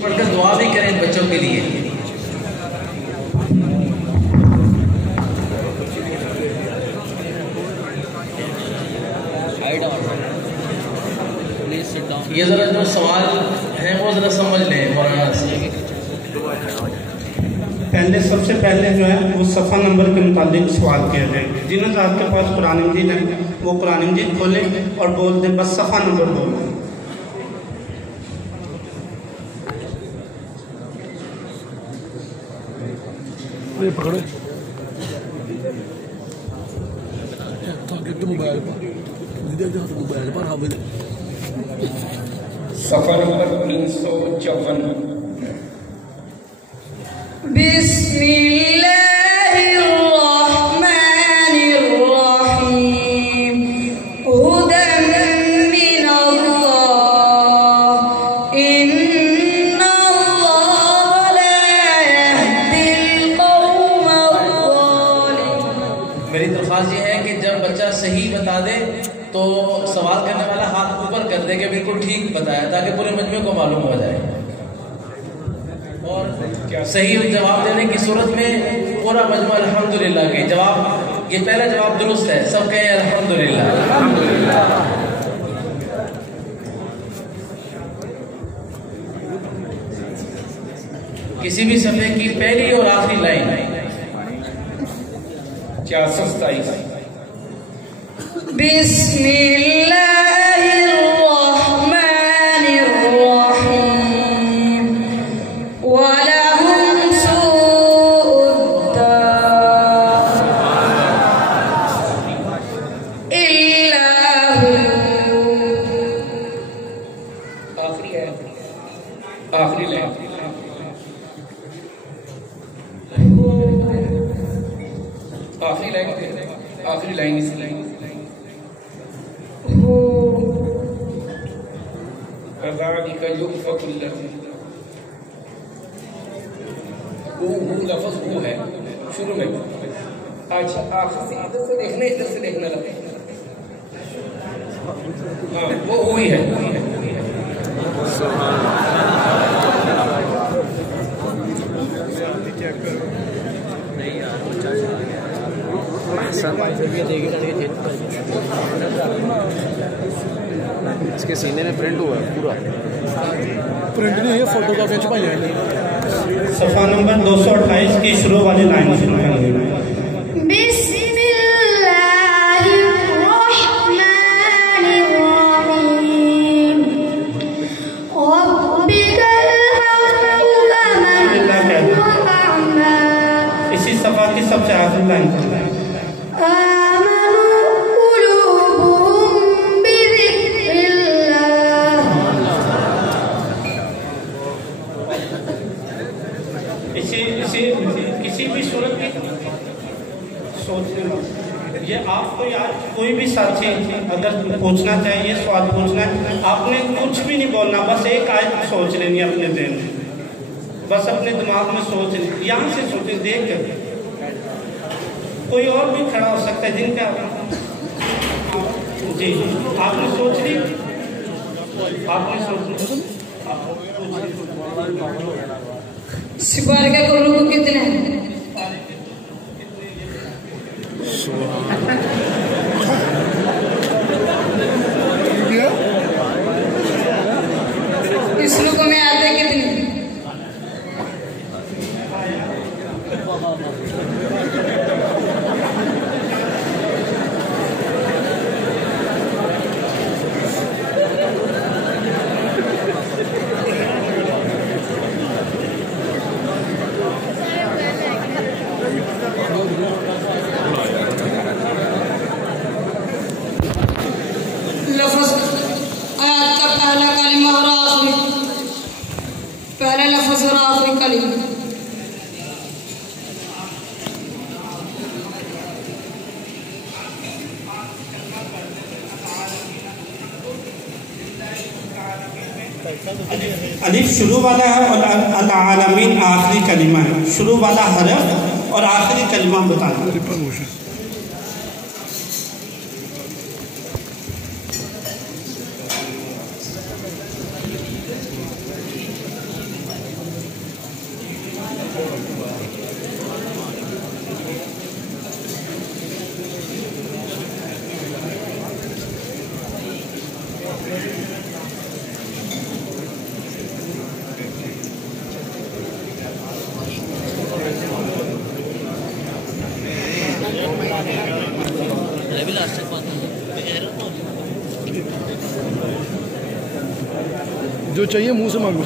पढ़कर दुआ भी करें बच्चों के लिए। ये जरा जो सवाल है वो जरा समझ लें मौलाना से। सबसे पहले जो है वो सफ़ा नंबर के मुताबिक सवाल किया जाए। जिन हज़रात के पास कुरान मजीद है वो कुरान मजीद खोलें और बोल दें, बस सफ़ा नंबर बोलें। पकड़ो मोबाइल पर हाविल सफा नंबर 354। मेरी दरख्वास्त ये है कि जब बच्चा सही बता दे तो सवाल करने वाला हाथ ऊपर कर दे कि बिल्कुल ठीक बताया, ताकि पूरे मजमे को मालूम हो जाए। और सही जवाब देने की सूरत में पूरा मजमा अल्हम्दुलिल्लाह के जवाब, ये पहला जवाब दुरुस्त है, सब कहें अल्हम्दुलिल्लाह। किसी भी सफ़े की पहली और आखिरी लाइन 427। आखिरी लाइन इसी लाइन लफ्ज़ वो है शुरू में। अच्छा इधर से देखने लगे। हाँ वो हुई है। इसके सीने में प्रिंट हुआ है पूरा। प्रिंट नहीं है, फोटो का खींच पाया नहीं। सफ़ा नंबर 228 की शुरू वाली लाइन शुरू करेंगे। इसी सफ़ा की सबसे आखिरी लाइन किसी भी सूरत की सोचने ये आपको यार कोई भी साथी अगर पूछना चाहे, ये सवाल पूछना है, आपने कुछ भी नहीं बोलना, बस एक आयत सोच लेनी अपने दिल में, बस अपने दिमाग में सोच लेनी, यहाँ से सोचें, देख कर कोई और भी खड़ा हो सकता है जिनका जी आपने सोच ली, आपने सोच ली। सिपाही का रुकू कितने इस रुकू में आते कितने? पहला लफ्ज़ और आखिरी कलिमा। अलिफ शुरू वाला है और अल आलमीन आखिरी कलिमा है। शुरू वाला हरफ और आखिरी कलिमा बताना। जो चाहिए मुंह से मांगो।